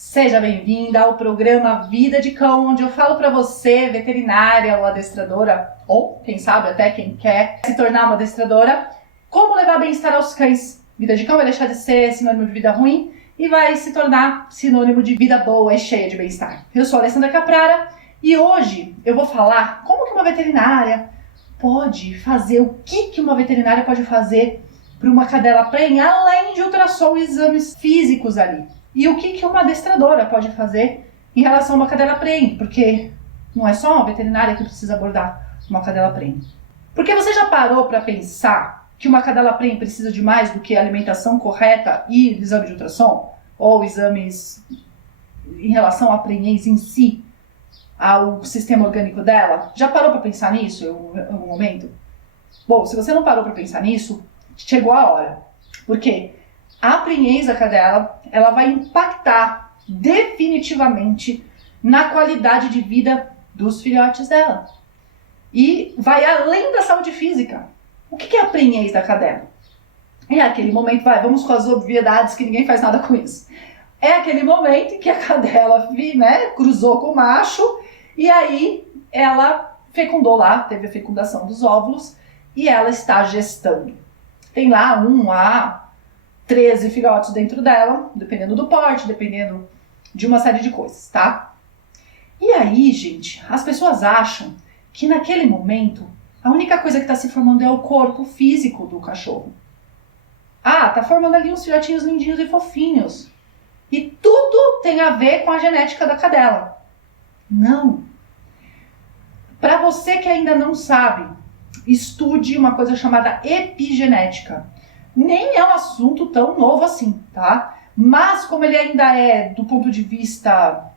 Seja bem-vinda ao programa Vida de Cão, onde eu falo para você, veterinária ou adestradora, ou quem sabe até quem quer se tornar uma adestradora, como levar bem-estar aos cães. Vida de Cão vai deixar de ser sinônimo de vida ruim e vai se tornar sinônimo de vida boa e cheia de bem-estar. Eu sou a Alessandra Caprara e hoje eu vou falar como que uma veterinária pode fazer, o que uma veterinária pode fazer para uma cadela prenha, além de ultrassom e exames físicos ali. E o que uma adestradora pode fazer em relação a uma cadela prenhe, porque não é só uma veterinária que precisa abordar uma cadela prenhe. Porque você já parou para pensar que uma cadela prenhe precisa de mais do que alimentação correta e exame de ultrassom? Ou exames em relação à prenhez em si, ao sistema orgânico dela? Já parou para pensar nisso em algum momento? Bom, se você não parou para pensar nisso, chegou a hora. Por quê? A prenhez da cadela, ela vai impactar definitivamente na qualidade de vida dos filhotes dela. E vai além da saúde física. O que é a prenhez da cadela? É aquele momento, vamos com as obviedades que ninguém faz nada com isso. É aquele momento em que a cadela, cruzou com o macho e aí ela fecundou lá, teve a fecundação dos óvulos e ela está gestando. Tem lá 1 a 13 filhotes dentro dela, dependendo do porte, dependendo de uma série de coisas, tá? E aí, gente, as pessoas acham que naquele momento a única coisa que está se formando é o corpo físico do cachorro. Ah, tá formando ali uns filhotinhos lindinhos e fofinhos. E tudo tem a ver com a genética da cadela. Não. Para você que ainda não sabe, estude uma coisa chamada epigenética. Nem é um assunto tão novo assim, tá? Mas como ele ainda é, do ponto de vista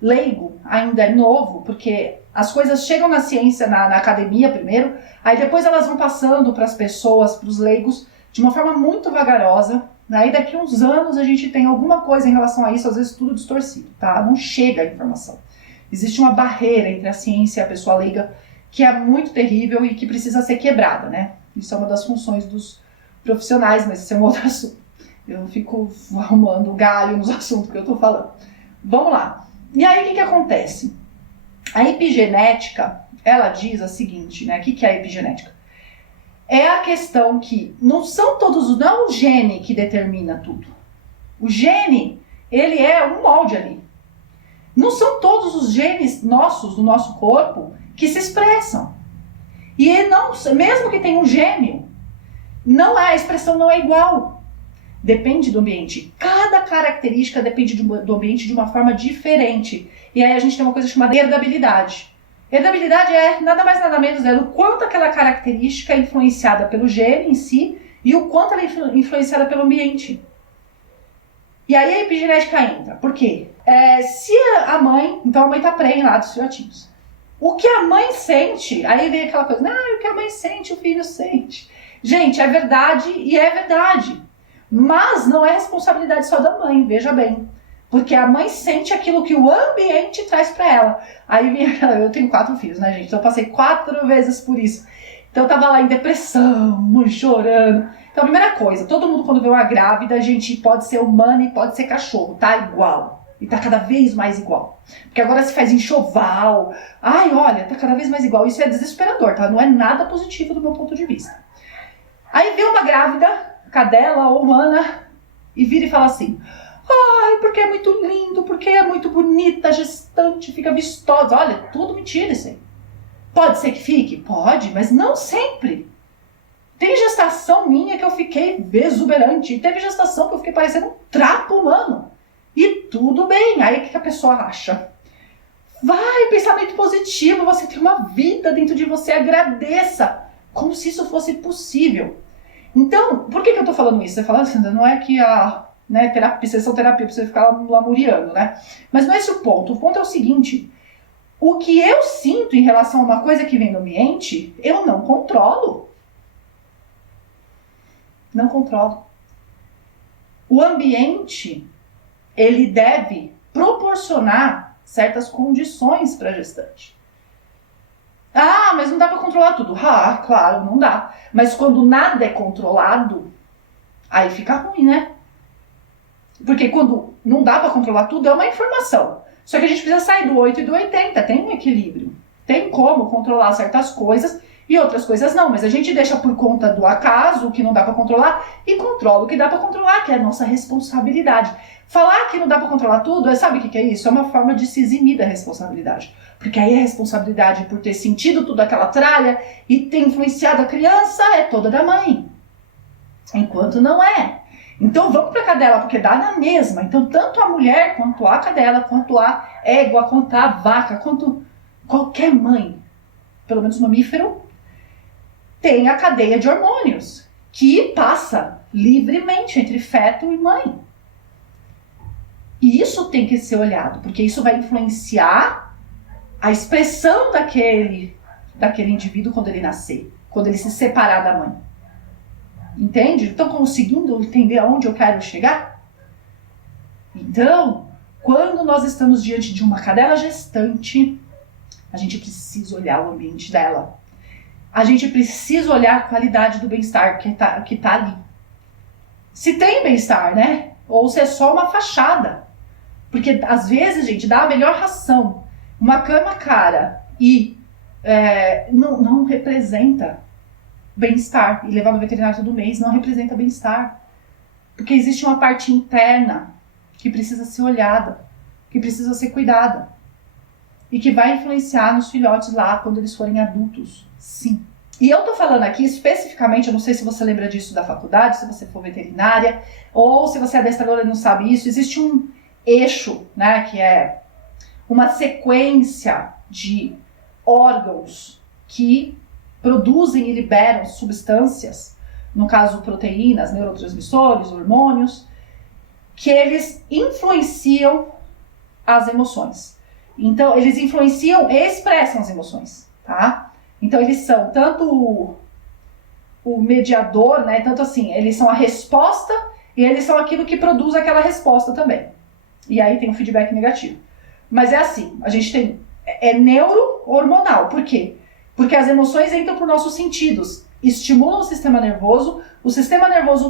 leigo, ainda é novo, porque as coisas chegam na ciência, na academia primeiro, aí depois elas vão passando para as pessoas, para os leigos, de uma forma muito vagarosa. Aí daqui a uns anos a gente tem alguma coisa em relação a isso, às vezes tudo distorcido, tá? Não chega a informação. Existe uma barreira entre a ciência e a pessoa leiga que é muito terrível e que precisa ser quebrada, né? Isso é uma das funções dos profissionais, mas isso é um outro assunto. Eu não fico arrumando galho nos assuntos que eu tô falando. Vamos lá. E aí o que acontece? A epigenética, ela diz o seguinte, né? O que é a epigenética? É a questão que não é o gene que determina tudo. O gene, ele é um molde ali. Não são todos os genes nossos, do nosso corpo, que se expressam. E não, mesmo que tenha um gêmeo, a expressão não é igual. Depende do ambiente. Cada característica depende do ambiente de uma forma diferente. E aí a gente tem uma coisa chamada herdabilidade. Herdabilidade é nada mais nada menos do quanto aquela característica é influenciada pelo gene em si e o quanto ela é influenciada pelo ambiente. E aí a epigenética entra. Por quê? Se a mãe tá prenha lá dos filhotinhos. O que a mãe sente, aí vem aquela coisa, o que a mãe sente, o filho sente. Gente, é verdade e é verdade. Mas não é responsabilidade só da mãe, veja bem. Porque a mãe sente aquilo que o ambiente traz pra ela. Aí vem aquela, eu tenho 4 filhos, né, gente? Então eu passei 4 vezes por isso. Então eu tava lá em depressão, chorando. Então a primeira coisa, todo mundo quando vê uma grávida, a gente pode ser humano e pode ser cachorro, tá igual. E tá cada vez mais igual. Porque agora se faz enxoval. Ai, olha, tá cada vez mais igual. Isso é desesperador, tá? Não é nada positivo do meu ponto de vista. Aí vê uma grávida, cadela ou humana, e vira e fala assim: ai, porque é muito lindo, porque é muito bonita, gestante, fica vistosa. Olha, tudo mentira isso aí. Pode ser que fique? Pode, mas não sempre. Tem gestação minha que eu fiquei exuberante, e teve gestação que eu fiquei parecendo um trapo humano. E tudo bem, aí o que a pessoa acha? Vai, pensamento positivo, você tem uma vida dentro de você, agradeça, como se isso fosse possível. Então, por que eu tô falando isso? Você fala assim, não é que a sessão terapia pra você ficar lamuriando, né? Mas não é esse o ponto é o seguinte, o que eu sinto em relação a uma coisa que vem do ambiente, eu não controlo. Não controlo. O ambiente, ele deve proporcionar certas condições para a gestante. Ah, mas não dá para controlar tudo. Ah, claro, não dá. Mas quando nada é controlado, aí fica ruim, né? Porque quando não dá para controlar tudo, é uma informação. Só que a gente precisa sair do 8 e do 80, tem um equilíbrio. Tem como controlar certas coisas e outras coisas não, mas a gente deixa por conta do acaso o que não dá para controlar e controla o que dá para controlar, que é a nossa responsabilidade. Falar que não dá para controlar tudo, sabe o que é isso? É uma forma de se eximir da responsabilidade. Porque aí a responsabilidade por ter sentido toda aquela tralha e ter influenciado a criança é toda da mãe. Enquanto não é. Então vamos para a cadela, porque dá na mesma. Então tanto a mulher, quanto a cadela, quanto a égua, quanto a vaca, quanto qualquer mãe, pelo menos mamífero, tem a cadeia de hormônios, que passa livremente entre feto e mãe. E isso tem que ser olhado, porque isso vai influenciar a expressão daquele indivíduo quando ele nascer, quando ele se separar da mãe. Entende? Estão conseguindo entender aonde eu quero chegar? Então, quando nós estamos diante de uma cadela gestante, a gente precisa olhar o ambiente dela. A gente precisa olhar a qualidade do bem-estar que tá ali. Se tem bem-estar, né? Ou se é só uma fachada. Porque às vezes, gente, dá a melhor ração. Uma cama cara e não representa bem-estar. E levar no veterinário todo mês não representa bem-estar. Porque existe uma parte interna que precisa ser olhada, que precisa ser cuidada. E que vai influenciar nos filhotes lá quando eles forem adultos. Sim. E eu tô falando aqui especificamente, eu não sei se você lembra disso da faculdade, se você for veterinária, ou se você é adestradora e não sabe isso, existe um eixo, né, que é uma sequência de órgãos que produzem e liberam substâncias, no caso proteínas, neurotransmissores, hormônios, que eles influenciam as emoções. Então, eles influenciam e expressam as emoções, tá? Então, eles são tanto o mediador, né? Tanto assim, eles são a resposta e eles são aquilo que produz aquela resposta também. E aí tem um feedback negativo. Mas é assim, a gente tem... É neuro-hormonal. Por quê? Porque as emoções entram por nossos sentidos, estimulam o sistema nervoso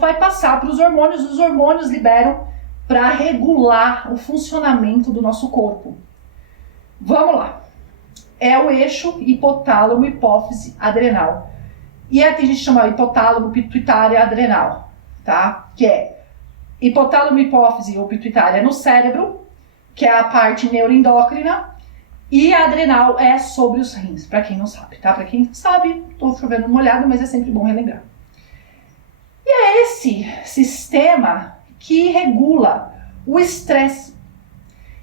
vai passar para os hormônios liberam para regular o funcionamento do nosso corpo. Vamos lá. É o eixo hipotálamo, hipófise, adrenal. E aí tem gente que chama hipotálamo, pituitária, adrenal, tá? Que é hipotálamo, hipófise ou pituitária no cérebro, que é a parte neuroendócrina, e a adrenal é sobre os rins, pra quem não sabe, tá? Pra quem sabe, tô chovendo uma olhada, mas é sempre bom relembrar. E é esse sistema que regula o estresse.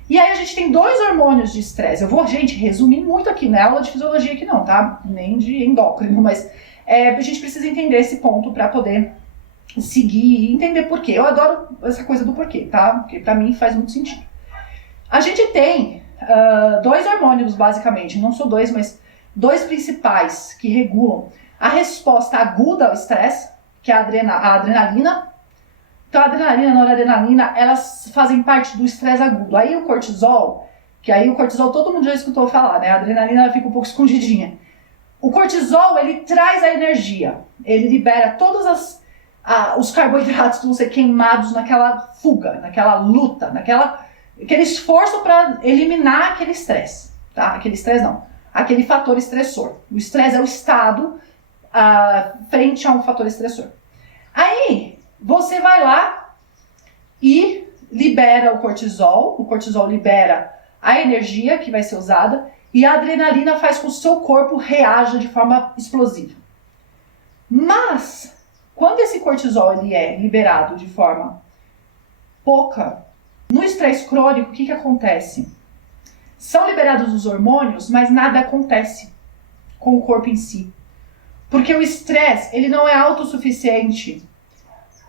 E aí a gente tem 2 hormônios de estresse. Eu vou, gente, resumir muito aqui, não é aula de fisiologia aqui não, tá? Nem de endócrino, mas a gente precisa entender esse ponto para poder seguir e entender por quê. Eu adoro essa coisa do porquê, tá? Porque pra mim faz muito sentido. A gente tem 2 hormônios, basicamente, não são 2, mas 2 principais que regulam a resposta aguda ao estresse, que é a adrenalina. Então a adrenalina e a noradrenalina, elas fazem parte do estresse agudo. Aí o cortisol, todo mundo já escutou falar, né? A adrenalina ela fica um pouco escondidinha. O cortisol, ele traz a energia. Ele libera todos os carboidratos que vão ser queimados naquela fuga, naquela luta, aquele esforço para eliminar aquele estresse. Tá? Aquele estresse não, aquele fator estressor. O estresse é o estado frente a um fator estressor. Aí você vai lá e libera o cortisol libera a energia que vai ser usada e a adrenalina faz com que o seu corpo reaja de forma explosiva. Mas, quando esse cortisol ele é liberado de forma pouca, no estresse crônico, o que acontece? São liberados os hormônios, mas nada acontece com o corpo em si. Porque o estresse ele não é autossuficiente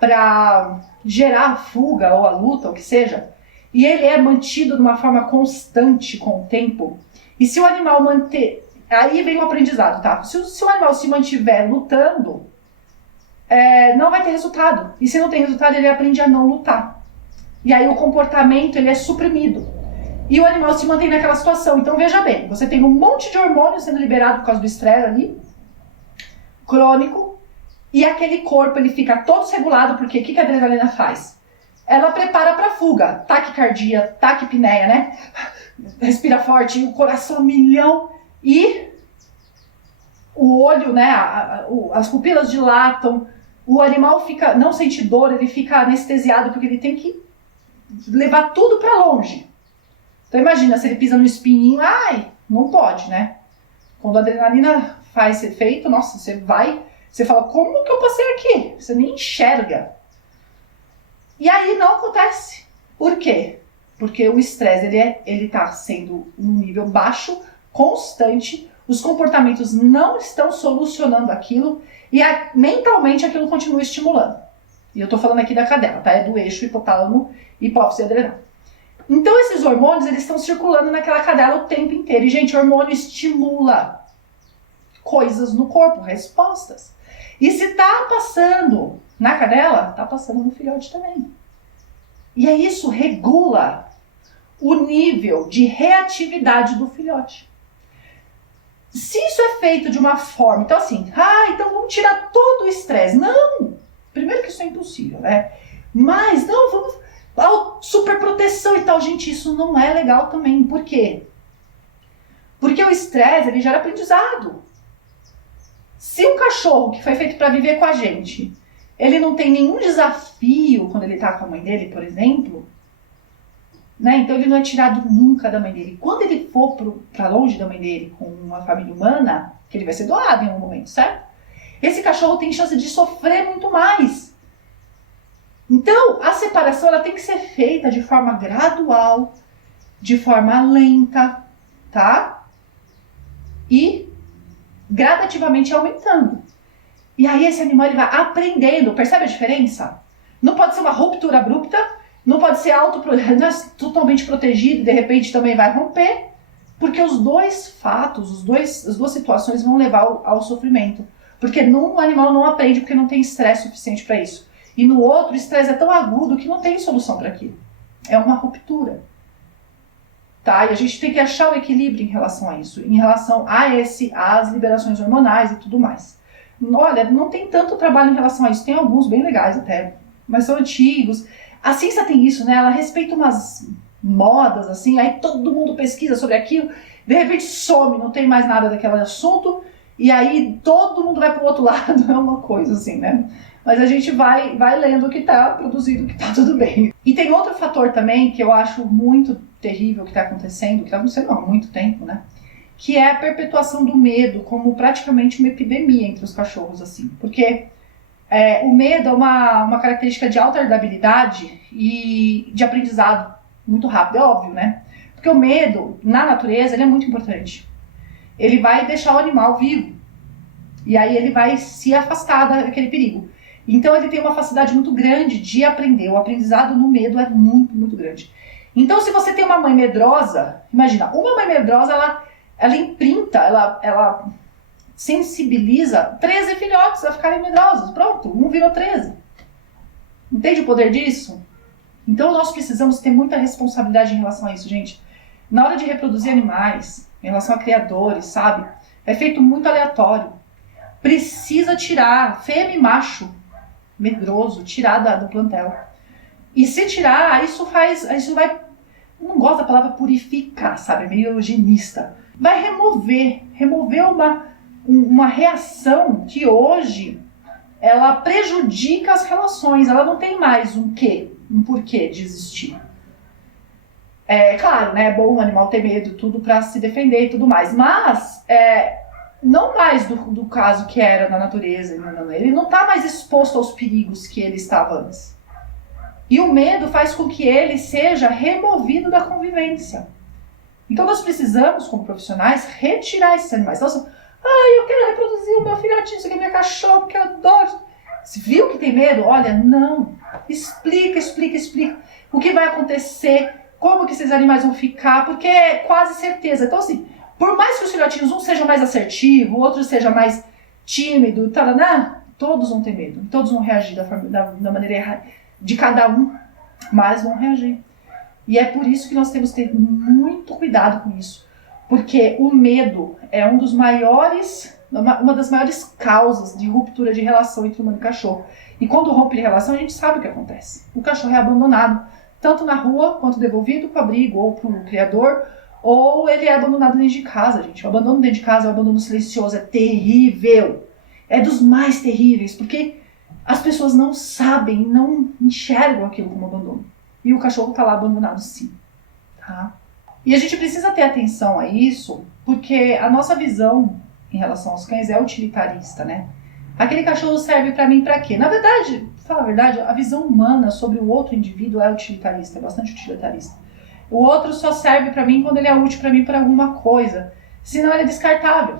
para gerar a fuga ou a luta, ou o que seja, e ele é mantido de uma forma constante com o tempo. E se o animal manter... Aí vem o aprendizado, tá? Se o animal se mantiver lutando, não vai ter resultado. E se não tem resultado, ele aprende a não lutar. E aí o comportamento ele é suprimido. E o animal se mantém naquela situação. Então veja bem, você tem um monte de hormônio sendo liberado por causa do estresse ali, crônico, e aquele corpo ele fica todo regulado, porque o que a adrenalina faz? ela prepara para fuga, taquicardia, taquipneia, né? Respira forte, o coração a milhão e o olho, né? As pupilas dilatam, o animal fica, não sente dor, ele fica anestesiado porque ele tem que levar tudo para longe. Então imagina, se ele pisa no espinhinho, ai, não pode, né? Quando a adrenalina faz efeito, nossa, você fala, como que eu passei aqui? Você nem enxerga. E aí não acontece. Por quê? Porque o estresse, ele tá sendo num nível baixo, constante, os comportamentos não estão solucionando aquilo e mentalmente aquilo continua estimulando. E eu tô falando aqui da cadela, tá? É do eixo hipotálamo, hipófise adrenal. Então esses hormônios, eles estão circulando naquela cadela o tempo inteiro. E, gente, hormônio estimula coisas no corpo, respostas. E se tá passando na cadela, tá passando no filhote também. E aí isso regula o nível de reatividade do filhote. Se isso é feito de uma forma, então assim, então vamos tirar todo o estresse. Não! Primeiro que isso é impossível, né? Mas, não, vamos... super proteção e tal. Gente, isso não é legal também. Por quê? Porque o estresse, ele gera aprendizado. Se um cachorro que foi feito para viver com a gente, ele não tem nenhum desafio quando ele tá com a mãe dele, por exemplo, né? Então ele não é tirado nunca da mãe dele. Quando ele for para longe da mãe dele com uma família humana, que ele vai ser doado em algum momento, certo? Esse cachorro tem chance de sofrer muito mais. Então, a separação ela tem que ser feita de forma gradual, de forma lenta, tá? E gradativamente aumentando. E aí esse animal ele vai aprendendo, percebe a diferença? Não pode ser uma ruptura abrupta, não pode ser não é totalmente protegido e de repente também vai romper, porque os dois fatos, as duas situações vão levar ao sofrimento. Porque num animal não aprende porque não tem estresse suficiente para isso. E no outro, o estresse é tão agudo que não tem solução para aquilo. É uma ruptura. Tá? E a gente tem que achar o equilíbrio em relação a isso, em relação às liberações hormonais e tudo mais. Olha, não tem tanto trabalho em relação a isso, tem alguns bem legais até, mas são antigos. A ciência tem isso, né? Ela respeita umas modas, assim, aí todo mundo pesquisa sobre aquilo, de repente some, não tem mais nada daquele assunto, e aí todo mundo vai pro outro lado, é uma coisa assim, né? Mas a gente vai lendo o que está produzido, que está tudo bem. E tem outro fator também que eu acho muito terrível que está acontecendo, que está acontecendo há muito tempo, né? Que é a perpetuação do medo como praticamente uma epidemia entre os cachorros, assim. Porque o medo é uma característica de alta herdabilidade e de aprendizado muito rápido, é óbvio, né? Porque o medo, na natureza, ele é muito importante. Ele vai deixar o animal vivo. E aí ele vai se afastar daquele perigo. Então ele tem uma facilidade muito grande de aprender. O aprendizado no medo é muito, muito grande. Então se você tem uma mãe medrosa, imagina, uma mãe medrosa, ela imprinta, ela sensibiliza 13 filhotes a ficarem medrosos. Pronto, um virou 13. Entende o poder disso? Então nós precisamos ter muita responsabilidade em relação a isso, gente. Na hora de reproduzir animais, em relação a criadores, sabe? É feito muito aleatório. Precisa tirar fêmea e macho medroso, tirar do plantel. E se tirar, isso vai, não gosto da palavra purificar, sabe, meio eugenista. Vai remover uma reação que hoje ela prejudica as relações, ela não tem mais um porquê de existir. É claro, né, é bom o animal ter medo, tudo para se defender e tudo mais, mas não mais do caso que era na natureza, ele não está mais exposto aos perigos que ele estava antes. E o medo faz com que ele seja removido da convivência. Então nós precisamos, como profissionais, retirar esses animais. Então, eu quero reproduzir o meu filhotinho, isso aqui é minha cachorra, porque eu adoro. Você viu que tem medo? Olha, não. Explica. O que vai acontecer, como que esses animais vão ficar, porque é quase certeza. Então assim, por mais que os filhotinhos um seja mais assertivo, o outro seja mais tímido, todos vão ter medo. Todos vão reagir da maneira errada de cada um, mas vão reagir. E é por isso que nós temos que ter muito cuidado com isso. Porque o medo é uma das maiores causas de ruptura de relação entre humano e cachorro. E quando rompe relação, a gente sabe o que acontece. O cachorro é abandonado, tanto na rua, quanto devolvido para o abrigo ou para o criador, ou ele é abandonado dentro de casa, gente. O abandono dentro de casa, o abandono silencioso é terrível. É dos mais terríveis, porque as pessoas não sabem, não enxergam aquilo como abandono. E o cachorro está lá abandonado sim. Tá? E a gente precisa ter atenção a isso, porque a nossa visão em relação aos cães é utilitarista, né? Aquele cachorro serve para mim para quê? Na verdade, fala a verdade, a visão humana sobre o outro indivíduo é utilitarista, é bastante utilitarista. O outro só serve para mim quando ele é útil para mim por alguma coisa, senão ele é descartável.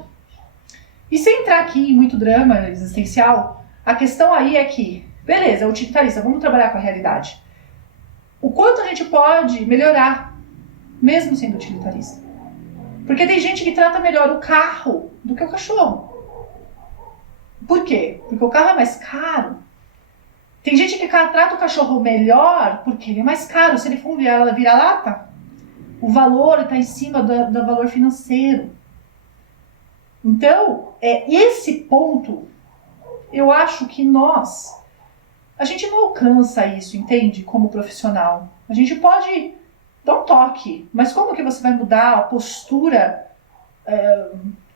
E sem entrar aqui em muito drama existencial, a questão aí é que, beleza, é utilitarista, vamos trabalhar com a realidade. O quanto a gente pode melhorar, mesmo sendo utilitarista. Porque tem gente que trata melhor o carro do que o cachorro. Por quê? Porque o carro é mais caro. Tem gente que trata o cachorro melhor porque ele é mais caro. Se ele for um vira-lata, o valor está em cima do valor financeiro. Então, esse ponto, eu acho que a gente não alcança isso, entende? Como profissional. A gente pode dar um toque, mas como que você vai mudar a postura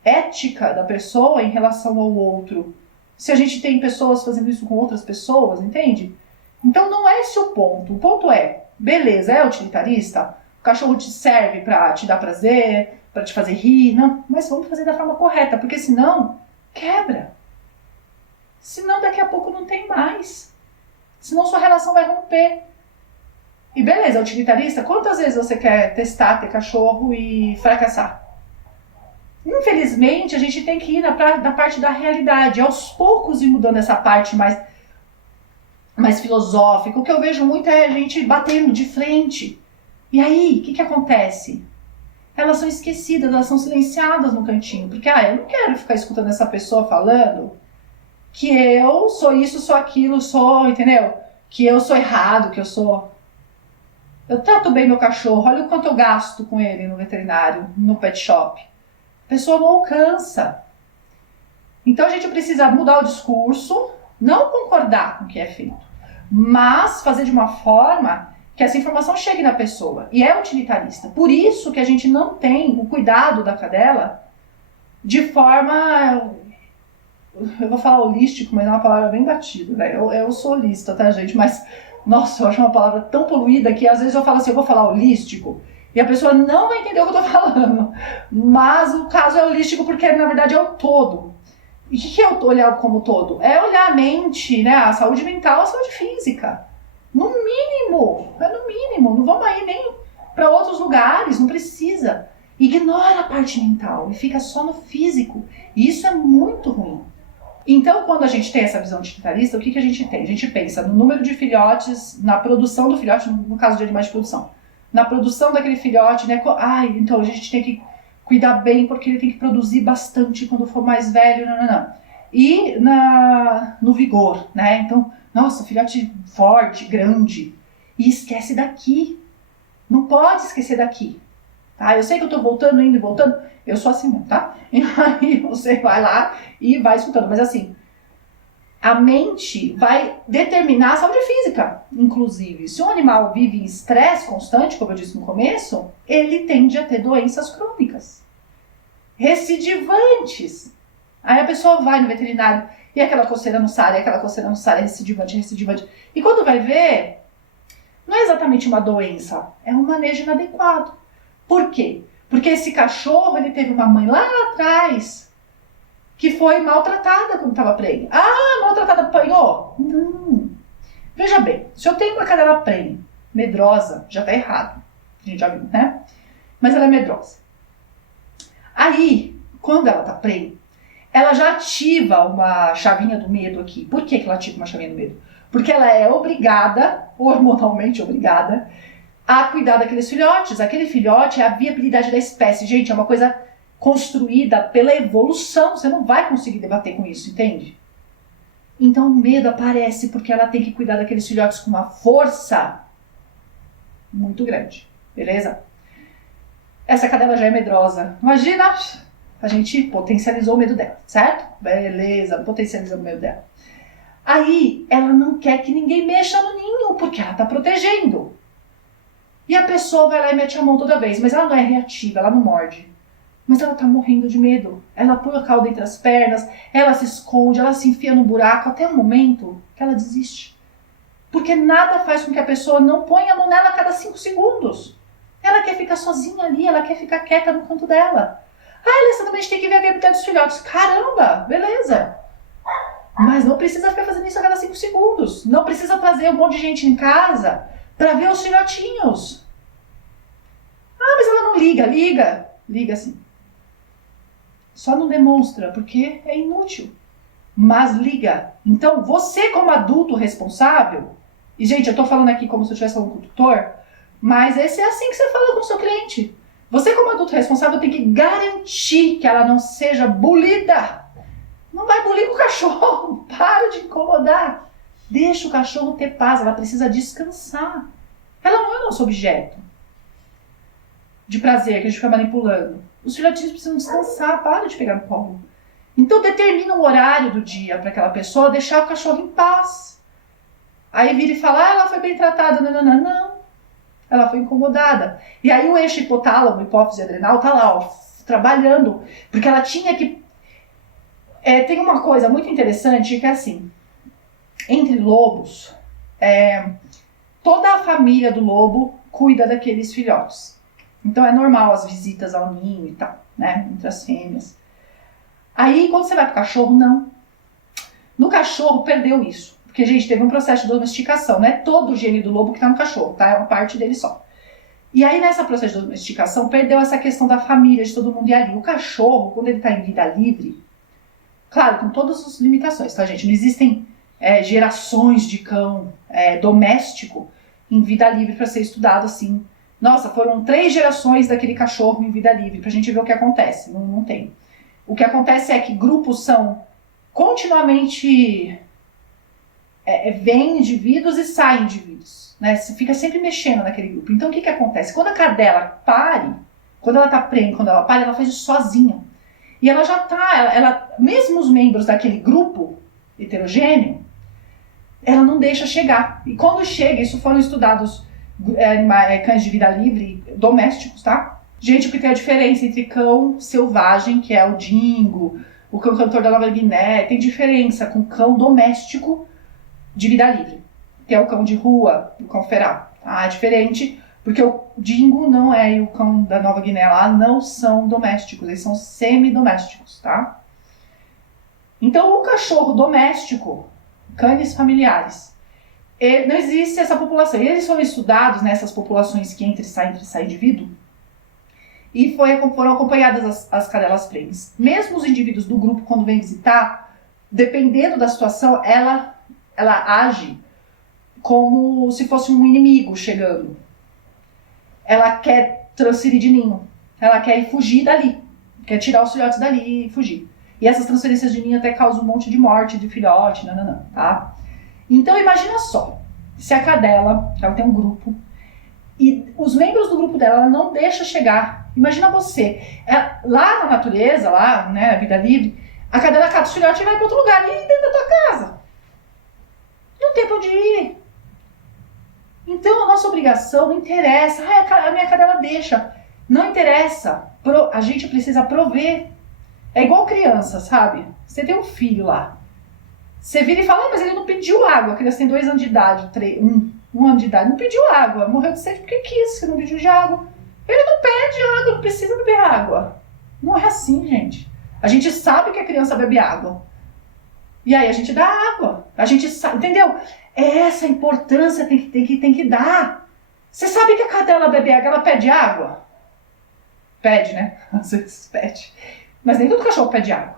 ética da pessoa em relação ao outro? Se a gente tem pessoas fazendo isso com outras pessoas, entende? Então não é esse o ponto. O ponto é, beleza, é utilitarista? O cachorro te serve para te dar prazer, para te fazer rir, não, mas vamos fazer da forma correta, porque senão quebra. Senão daqui a pouco não tem mais. Senão sua relação vai romper. E beleza, utilitarista, quantas vezes você quer testar ter cachorro e fracassar? Infelizmente, a gente tem que ir na parte da realidade, aos poucos ir mudando essa parte mais filosófica. O que eu vejo muito é a gente batendo de frente. E aí, o que acontece? Elas são esquecidas, elas são silenciadas no cantinho. Porque, eu não quero ficar escutando essa pessoa falando que eu sou isso, sou aquilo, entendeu? Que eu sou errado, que eu sou... Eu trato bem meu cachorro, olha o quanto eu gasto com ele no veterinário, no pet shop. A pessoa não alcança. Então a gente precisa mudar o discurso, não concordar com o que é feito, mas fazer de uma forma que essa informação chegue na pessoa. E é utilitarista. Por isso que a gente não tem o cuidado da cadela de forma... Eu vou falar holístico, mas é uma palavra bem batida, né? Eu sou holista, tá, gente? Mas, nossa, eu acho uma palavra tão poluída que às vezes eu falo assim, eu vou falar holístico, e a pessoa não vai entender o que eu tô falando. Mas o caso é holístico porque, na verdade, é o todo. E o que é olhar como todo? É olhar a mente, né? A saúde mental, a saúde física. No mínimo. Não vamos aí nem para outros lugares, não precisa. Ignora a parte mental e fica só no físico. E isso é muito ruim. Então, quando a gente tem essa visão utilitarista, o que a gente tem? A gente pensa no número de filhotes, na produção do filhote, no caso de animais de produção. Na produção daquele filhote, né? Então a gente tem que cuidar bem porque ele tem que produzir bastante quando for mais velho, não. E no vigor, né? Então, nossa, filhote forte, grande. E esquece daqui. Não pode esquecer daqui. Tá? Eu sei que eu tô voltando, indo e voltando. Eu sou assim mesmo, tá? E aí você vai lá e vai escutando. Mas assim, a mente vai determinar a saúde física, inclusive. Se um animal vive em estresse constante, como eu disse no começo, ele tende a ter doenças crônicas, recidivantes. Aí a pessoa vai no veterinário e aquela coceira no sara, é recidivante. E quando vai ver, não é exatamente uma doença, é um manejo inadequado. Por quê? Porque esse cachorro, ele teve uma mãe lá atrás que foi maltratada quando estava prenhe. Maltratada, apanhou? Não. Veja bem, se eu tenho uma cadela prenhe, medrosa, já está errado. A gente já viu, né? Mas ela é medrosa. Aí, quando ela está prenhe, ela já ativa uma chavinha do medo aqui. Por que ela ativa uma chavinha do medo? Porque ela é obrigada, hormonalmente obrigada, a cuidar daqueles filhotes. Aquele filhote é a viabilidade da espécie. Gente, é uma coisa construída pela evolução. Você não vai conseguir debater com isso, entende? Então o medo aparece porque ela tem que cuidar daqueles filhotes com uma força muito grande. Beleza? Essa cadela já é medrosa. Imagina, a gente potencializou o medo dela, certo? Beleza, potencializamos o medo dela. Aí ela não quer que ninguém mexa no ninho, porque ela está protegendo. E a pessoa vai lá e mete a mão toda vez, mas ela não é reativa, ela não morde. Mas ela está morrendo de medo. Ela põe a cauda entre as pernas, ela se esconde, ela se enfia no buraco, até o momento que ela desiste. Porque nada faz com que a pessoa não ponha a mão nela a cada 5 segundos. Ela quer ficar sozinha ali, ela quer ficar quieta no canto dela. Ah, Alessandra, a gente tem que ver a vida dos filhotes. Caramba, beleza. Mas não precisa ficar fazendo isso a cada 5 segundos. Não precisa trazer um monte de gente em casa para ver os filhotinhos. Ah, mas ela não liga. Liga sim. Só não demonstra, porque é inútil. Mas liga. Então, você como adulto responsável, e gente, eu tô falando aqui como se eu estivesse falando com o tutor, mas esse é assim que você fala com o seu cliente. Você como adulto responsável tem que garantir que ela não seja bulida. Não vai bulir com o cachorro. Para de incomodar. Deixa o cachorro ter paz. Ela precisa descansar. Ela não é o nosso objeto de prazer que a gente fica manipulando. Os filhotinhos precisam descansar. Para de pegar no colo. Então determina um horário do dia para aquela pessoa deixar o cachorro em paz. Aí vira e fala, ela foi bem tratada. Não. Ela foi incomodada. E aí o eixo hipotálamo, hipófise adrenal, tá lá, ó, trabalhando. Porque ela tinha que... tem uma coisa muito interessante que é assim, entre lobos, toda a família do lobo cuida daqueles filhotes. Então é normal as visitas ao ninho e tal, né, entre as fêmeas. Aí quando você vai pro cachorro, não. No cachorro perdeu isso. Porque, gente, teve um processo de domesticação, não é todo o gene do lobo que tá no cachorro, tá? É uma parte dele só. E aí, nessa processo de domesticação, perdeu essa questão da família, de todo mundo ir ali. O cachorro, quando ele tá em vida livre, claro, com todas as limitações, tá, gente? Não existem gerações de cão doméstico em vida livre para ser estudado assim. Nossa, foram 3 gerações daquele cachorro em vida livre, pra gente ver o que acontece. Não tem. O que acontece é que grupos são continuamente... vêm indivíduos e saem indivíduos, né? Você fica sempre mexendo naquele grupo. Então o que acontece? Quando a cadela pare, quando ela tá prenha, quando ela pare, ela faz isso sozinha. E ela já tá, mesmo os membros daquele grupo heterogêneo, ela não deixa chegar. E quando chega, isso foram estudados cães de vida livre domésticos, tá? Gente, porque tem a diferença entre cão selvagem, que é o dingo, o cão cantor da Nova Guiné, tem diferença com cão doméstico de vida livre, que é o cão de rua, o cão feral. É diferente, porque o dingo não e o cão da Nova Guiné lá não são domésticos, eles são semidomésticos, tá? Então o cachorro doméstico, cães familiares, não existe essa população. E eles foram estudados nessas populações que entra e sai indivíduo, e foram acompanhadas as cadelas prenhes. Mesmo os indivíduos do grupo, quando vem visitar, dependendo da situação, ela age como se fosse um inimigo chegando. Ela quer transferir de ninho. Ela quer ir fugir dali. Quer tirar os filhotes dali e fugir. E essas transferências de ninho até causam um monte de morte de filhote, tá? Então imagina só, se a cadela, ela tem um grupo, e os membros do grupo dela, ela não deixa chegar. Imagina você, lá na natureza, lá, né, na vida livre, a cadela cata os filhotes e vai para outro lugar, e dentro da tua casa. Não tem pra onde ir. Então a nossa obrigação não interessa. A minha cadela deixa. Não interessa. A gente precisa prover. É igual criança, sabe? Você tem um filho lá. Você vira e fala, mas ele não pediu água. A criança tem 2 anos de idade, 1 ano de idade. Não pediu água. Morreu de sede porque quis. Você não pediu de água. Ele não pede água, não precisa beber água. Não é assim, gente. A gente sabe que a criança bebe água. E aí a gente dá água. A gente sabe, entendeu? É essa importância tem que dar. Você sabe que a cadela bebe água, ela pede água? Pede, né? Às vezes pede. Mas nem todo cachorro pede água.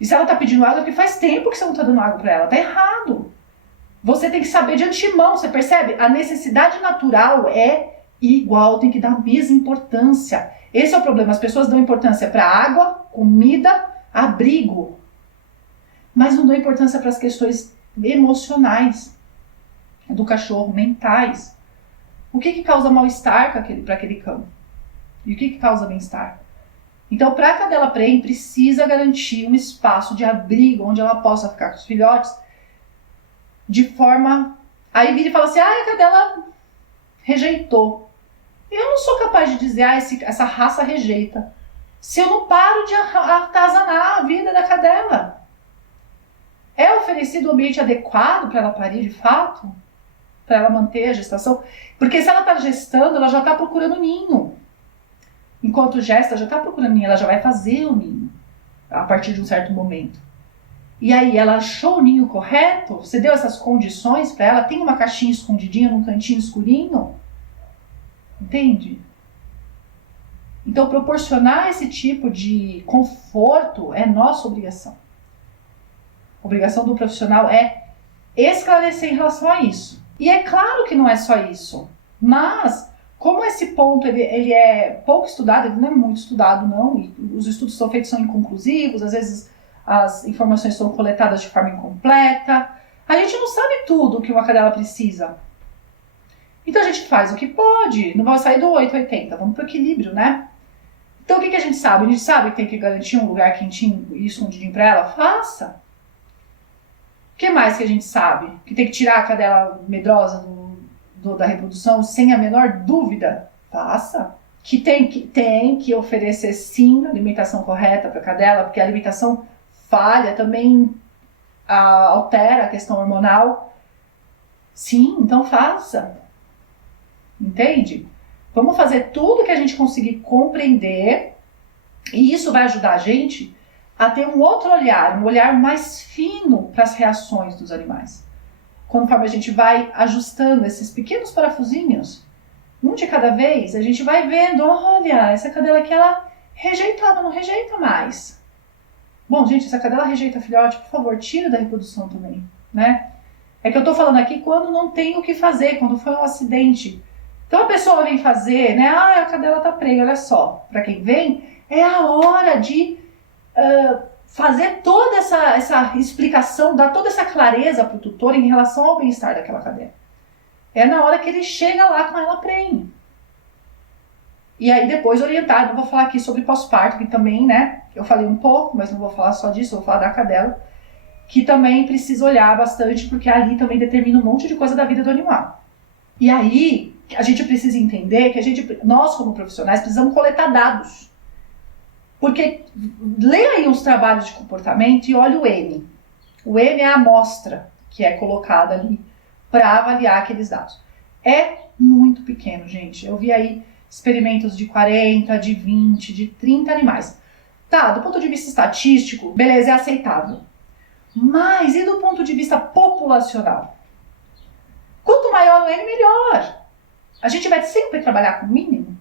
E se ela tá pedindo água, é porque faz tempo que você não tá dando água pra ela. Tá errado. Você tem que saber de antemão, você percebe? A necessidade natural é igual, tem que dar a mesma importância. Esse é o problema. As pessoas dão importância pra água, comida, abrigo. Mas não dão importância para as questões emocionais do cachorro, mentais. O que causa mal-estar para aquele cão? E o que causa bem-estar? Então, para a cadela prenhe, precisa garantir um espaço de abrigo onde ela possa ficar com os filhotes de forma... Aí vira e fala assim, a cadela rejeitou. Eu não sou capaz de dizer, essa raça rejeita, se eu não paro de atazanar a vida da cadela. É oferecido o ambiente adequado para ela parir de fato? Para ela manter a gestação? Porque se ela está gestando, ela já está procurando ninho. Enquanto gesta, já está procurando ninho, ela já vai fazer o ninho a partir de um certo momento. E aí, ela achou o ninho correto? Você deu essas condições para ela? Tem uma caixinha escondidinha num cantinho escurinho? Entende? Então, proporcionar esse tipo de conforto é nossa obrigação. A obrigação do profissional é esclarecer em relação a isso. E é claro que não é só isso, mas como esse ponto ele é pouco estudado, ele não é muito estudado não, e os estudos são feitos, são inconclusivos, às vezes as informações são coletadas de forma incompleta, a gente não sabe tudo o que uma cadela precisa. Então a gente faz o que pode, não vai sair do 880, vamos para o equilíbrio, né? Então o que a gente sabe? A gente sabe que tem que garantir um lugar quentinho e escondidinho para ela? Faça! O que mais que a gente sabe? Que tem que tirar a cadela medrosa da reprodução sem a menor dúvida? Faça! Que tem que oferecer sim a alimentação correta para a cadela, porque a alimentação falha também altera a questão hormonal. Sim, então faça! Entende? Vamos fazer tudo que a gente conseguir compreender, e isso vai ajudar a gente a ter um outro olhar, um olhar mais fino para as reações dos animais. Conforme a gente vai ajustando esses pequenos parafusinhos, um de cada vez, a gente vai vendo, olha, essa cadela aqui, ela rejeitava, não rejeita mais. Bom, gente, essa cadela rejeita filhote, por favor, tira da reprodução também, né? É que eu tô falando aqui quando não tem o que fazer, quando foi um acidente. Então a pessoa vem fazer, né? A cadela tá prenha, olha só. Para quem vem, é a hora de fazer toda essa explicação, dar toda essa clareza para o tutor em relação ao bem-estar daquela cadela. É na hora que ele chega lá com ela prenhe. E aí depois orientar, não vou falar aqui sobre pós-parto, que também, né? Eu falei um pouco, mas não vou falar só disso, vou falar da cadela, que também precisa olhar bastante, porque ali também determina um monte de coisa da vida do animal. E aí a gente precisa entender que nós como profissionais precisamos coletar dados. Porque lê aí os trabalhos de comportamento e olha o N. O N é a amostra que é colocada ali para avaliar aqueles dados. É muito pequeno, gente. Eu vi aí experimentos de 40, de 20, de 30 animais. Tá, do ponto de vista estatístico, beleza, é aceitável. Mas e do ponto de vista populacional? Quanto maior o N, melhor. A gente vai sempre trabalhar com o mínimo?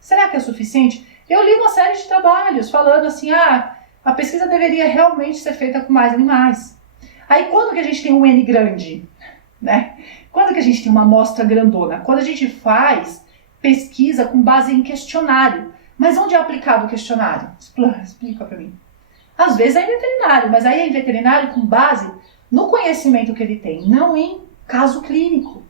Será que é suficiente? Eu li uma série de trabalhos falando assim, a pesquisa deveria realmente ser feita com mais animais. Aí quando que a gente tem um N grande? Né? Quando que a gente tem uma amostra grandona? Quando a gente faz pesquisa com base em questionário. Mas onde é aplicado o questionário? Explica para mim. Às vezes é em veterinário, mas aí é em veterinário com base no conhecimento que ele tem, não em caso clínico.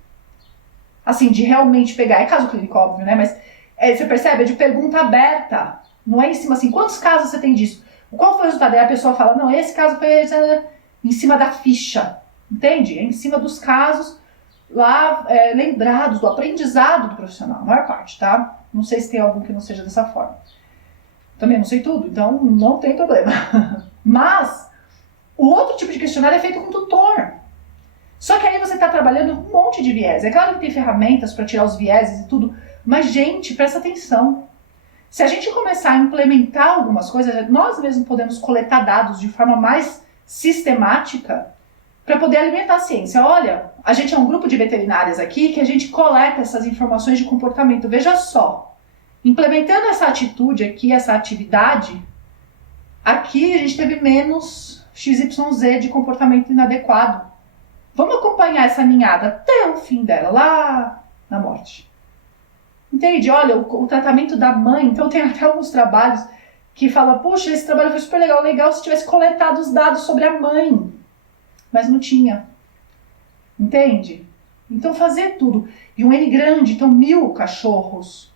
Assim, de realmente pegar, é caso clínico óbvio, né? Mas você percebe? É de pergunta aberta. Não é em cima assim, quantos casos você tem disso? Qual foi o resultado? Aí a pessoa fala, não, esse caso foi em cima da ficha. Entende? É em cima dos casos lá lembrados, do aprendizado do profissional, a maior parte, tá? Não sei se tem algum que não seja dessa forma. Também não sei tudo, então não tem problema. Mas o outro tipo de questionário é feito com tutor. Só que aí você está trabalhando um monte de viés. É claro que tem ferramentas para tirar os vieses e tudo, mas, gente, presta atenção. Se a gente começar a implementar algumas coisas, nós mesmos podemos coletar dados de forma mais sistemática para poder alimentar a ciência. Olha, a gente é um grupo de veterinárias aqui que a gente coleta essas informações de comportamento. Veja só, implementando essa atitude aqui, essa atividade, aqui a gente teve menos XYZ de comportamento inadequado. Vamos acompanhar essa ninhada até o fim dela, lá na morte. Entende? Olha, o tratamento da mãe, então tem até alguns trabalhos que falam, puxa, esse trabalho foi super legal se tivesse coletado os dados sobre a mãe. Mas não tinha. Entende? Então fazer tudo. E um N grande, então 1000 cachorros.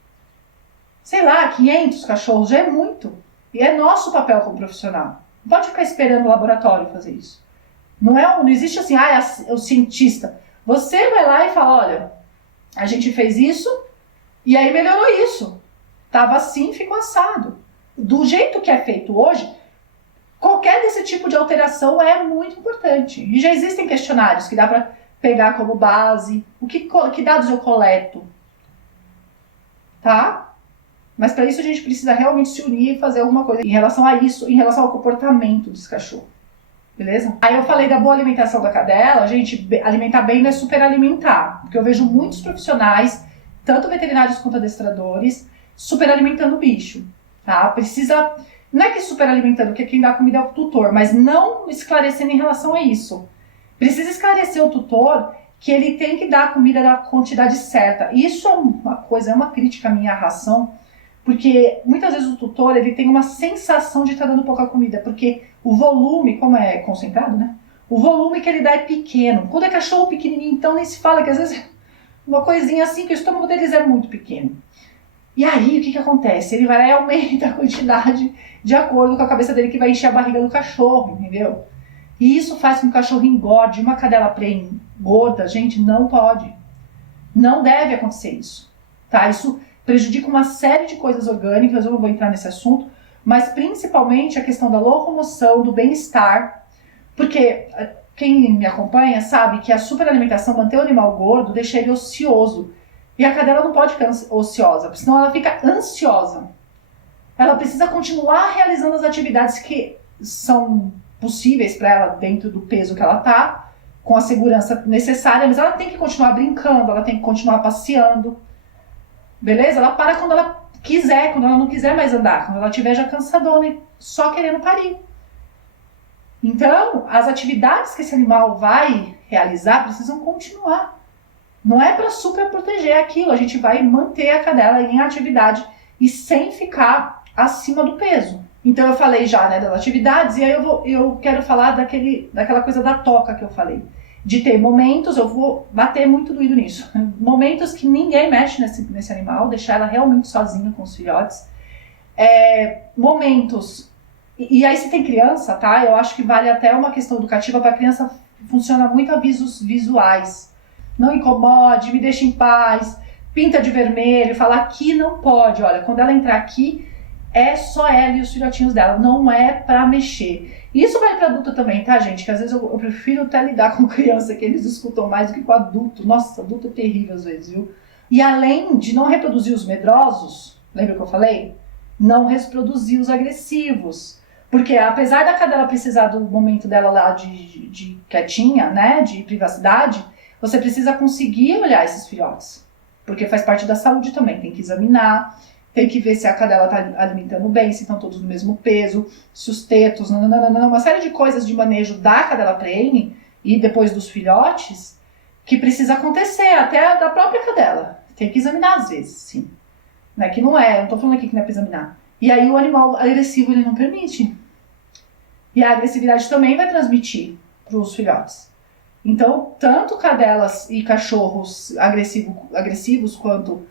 Sei lá, 500 cachorros, já é muito. E é nosso papel como profissional. Não pode ficar esperando o laboratório fazer isso. Não existe assim, é o cientista. Você vai lá e fala, olha, a gente fez isso e aí melhorou isso. Tava assim, ficou assado. Do jeito que é feito hoje, qualquer desse tipo de alteração é muito importante. E já existem questionários que dá para pegar como base. Que dados eu coleto? Tá? Mas para isso a gente precisa realmente se unir e fazer alguma coisa em relação a isso, em relação ao comportamento desse cachorro. Beleza? Aí eu falei da boa alimentação da cadela. Gente, alimentar bem não é superalimentar. Porque eu vejo muitos profissionais, tanto veterinários quanto adestradores, superalimentando o bicho. Tá? Precisa... Não é que superalimentando, porque quem dá comida é o tutor, mas não esclarecendo em relação a isso. Precisa esclarecer o tutor que ele tem que dar a comida da quantidade certa. Isso é uma coisa, é uma crítica à minha ração, porque muitas vezes o tutor ele tem uma sensação de estar dando pouca comida, porque o volume, como é concentrado, né? O volume que ele dá é pequeno. Quando é cachorro pequenininho, então nem se fala que às vezes uma coisinha assim, que o estômago deles é muito pequeno. E aí, o que acontece? Ele vai lá e aumenta a quantidade de acordo com a cabeça dele, que vai encher a barriga do cachorro, entendeu? E isso faz com que o cachorro engorde. Uma cadela preta gorda, gente, não pode. Não deve acontecer isso. Tá? Isso prejudica uma série de coisas orgânicas, eu não vou entrar nesse assunto, mas principalmente a questão da locomoção, do bem-estar, porque quem me acompanha sabe que a superalimentação, manter o animal gordo, deixa ele ocioso. E a cadela não pode ficar ociosa, porque senão ela fica ansiosa. Ela precisa continuar realizando as atividades que são possíveis para ela dentro do peso que ela está, com a segurança necessária, mas ela tem que continuar brincando, ela tem que continuar passeando. Beleza? Ela para quando ela quiser, quando ela não quiser mais andar, quando ela estiver já cansadona, só querendo parir. Então, as atividades que esse animal vai realizar precisam continuar. Não é para super proteger aquilo, a gente vai manter a cadela em atividade e sem ficar acima do peso. Então eu falei já, né, das atividades, e aí eu quero falar daquela coisa da toca que eu falei. De ter momentos, eu vou bater muito doído nisso, momentos que ninguém mexe nesse animal, deixar ela realmente sozinha com os filhotes. Momentos, e aí se tem criança, tá, eu acho que vale até uma questão educativa para a criança, funciona muito avisos visuais. Não incomode, me deixa em paz, pinta de vermelho, fala aqui não pode, olha, quando ela entrar aqui, é só ela e os filhotinhos dela, não é pra mexer. Isso vale pra adulto também, tá, gente? Que às vezes eu prefiro até lidar com criança, que eles escutam mais do que com adulto. Nossa, adulto é terrível às vezes, viu? E além de não reproduzir os medrosos, lembra que eu falei? Não reproduzir os agressivos. Porque apesar da cadela precisar do momento dela lá de quietinha, né, de privacidade, você precisa conseguir olhar esses filhotes. Porque faz parte da saúde também, tem que examinar, tem que ver se a cadela está alimentando bem, se estão todos no mesmo peso, se os tetos, uma série de coisas de manejo da cadela prene e depois dos filhotes, que precisa acontecer, até da própria cadela. Tem que examinar às vezes, sim. Não é que não é, não estou falando aqui que não é para examinar. E aí o animal agressivo ele não permite. E a agressividade também vai transmitir para os filhotes. Então, tanto cadelas e cachorros agressivos quanto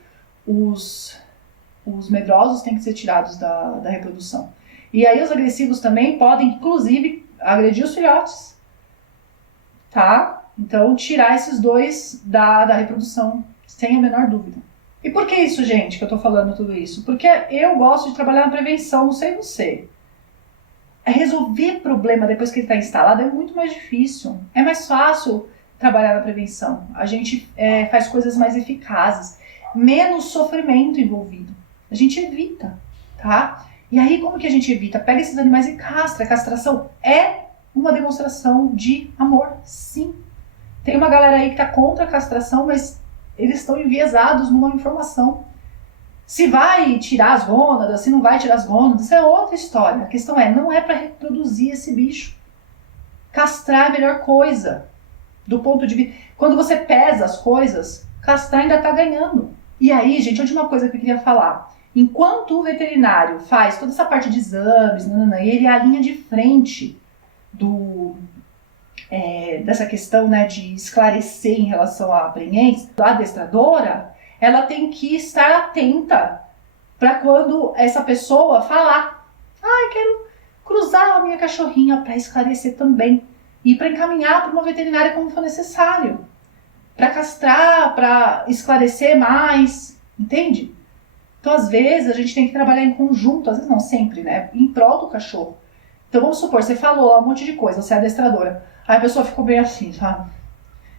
os medrosos têm que ser tirados da reprodução. E aí os agressivos também podem, inclusive, agredir os filhotes. Tá? Então, tirar esses dois da reprodução, sem a menor dúvida. E por que isso, gente, que eu tô falando tudo isso? Porque eu gosto de trabalhar na prevenção, não sei você. Resolver problema depois que ele está instalado é muito mais difícil. É mais fácil trabalhar na prevenção. A gente faz coisas mais eficazes. Menos sofrimento envolvido. A gente evita, tá? E aí, como que a gente evita? Pega esses animais e castra. A castração é uma demonstração de amor, sim. Tem uma galera aí que tá contra a castração, mas eles estão enviesados numa informação. Se vai tirar as gônadas, se não vai tirar as gônadas, isso é outra história. A questão não é para reproduzir esse bicho. Castrar é a melhor coisa. Do ponto de vista... Quando você pesa as coisas, castrar ainda tá ganhando. E aí, gente, a última coisa que eu queria falar. Enquanto o veterinário faz toda essa parte de exames, ele é a linha de frente dessa questão, né, de esclarecer em relação à prenhez, a adestradora, ela tem que estar atenta para quando essa pessoa falar. Ah, eu quero cruzar a minha cachorrinha para esclarecer também. E para encaminhar para uma veterinária como for necessário. Para castrar, para esclarecer mais, entende? Então, às vezes, a gente tem que trabalhar em conjunto, às vezes não sempre, né? Em prol do cachorro. Então, vamos supor, você falou um monte de coisa, você é adestradora. Aí a pessoa ficou bem assim, sabe?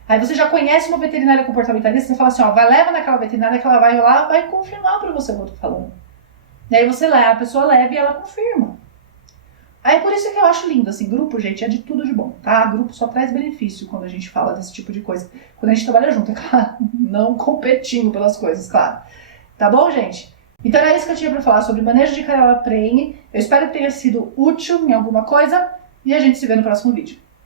Aí você já conhece uma veterinária comportamentalista, você fala assim, ó, leva naquela veterinária que ela vai lá, vai confirmar pra você o que eu tô falando. E aí você leva, a pessoa leva e ela confirma. Aí por isso que eu acho lindo, assim, grupo, gente, é de tudo de bom, tá? Grupo só traz benefício quando a gente fala desse tipo de coisa. Quando a gente trabalha junto, é claro, não competindo pelas coisas, claro. Tá bom, gente? Então era isso que eu tinha pra falar sobre manejo de cadela prenhe. Eu espero que tenha sido útil em alguma coisa e a gente se vê no próximo vídeo.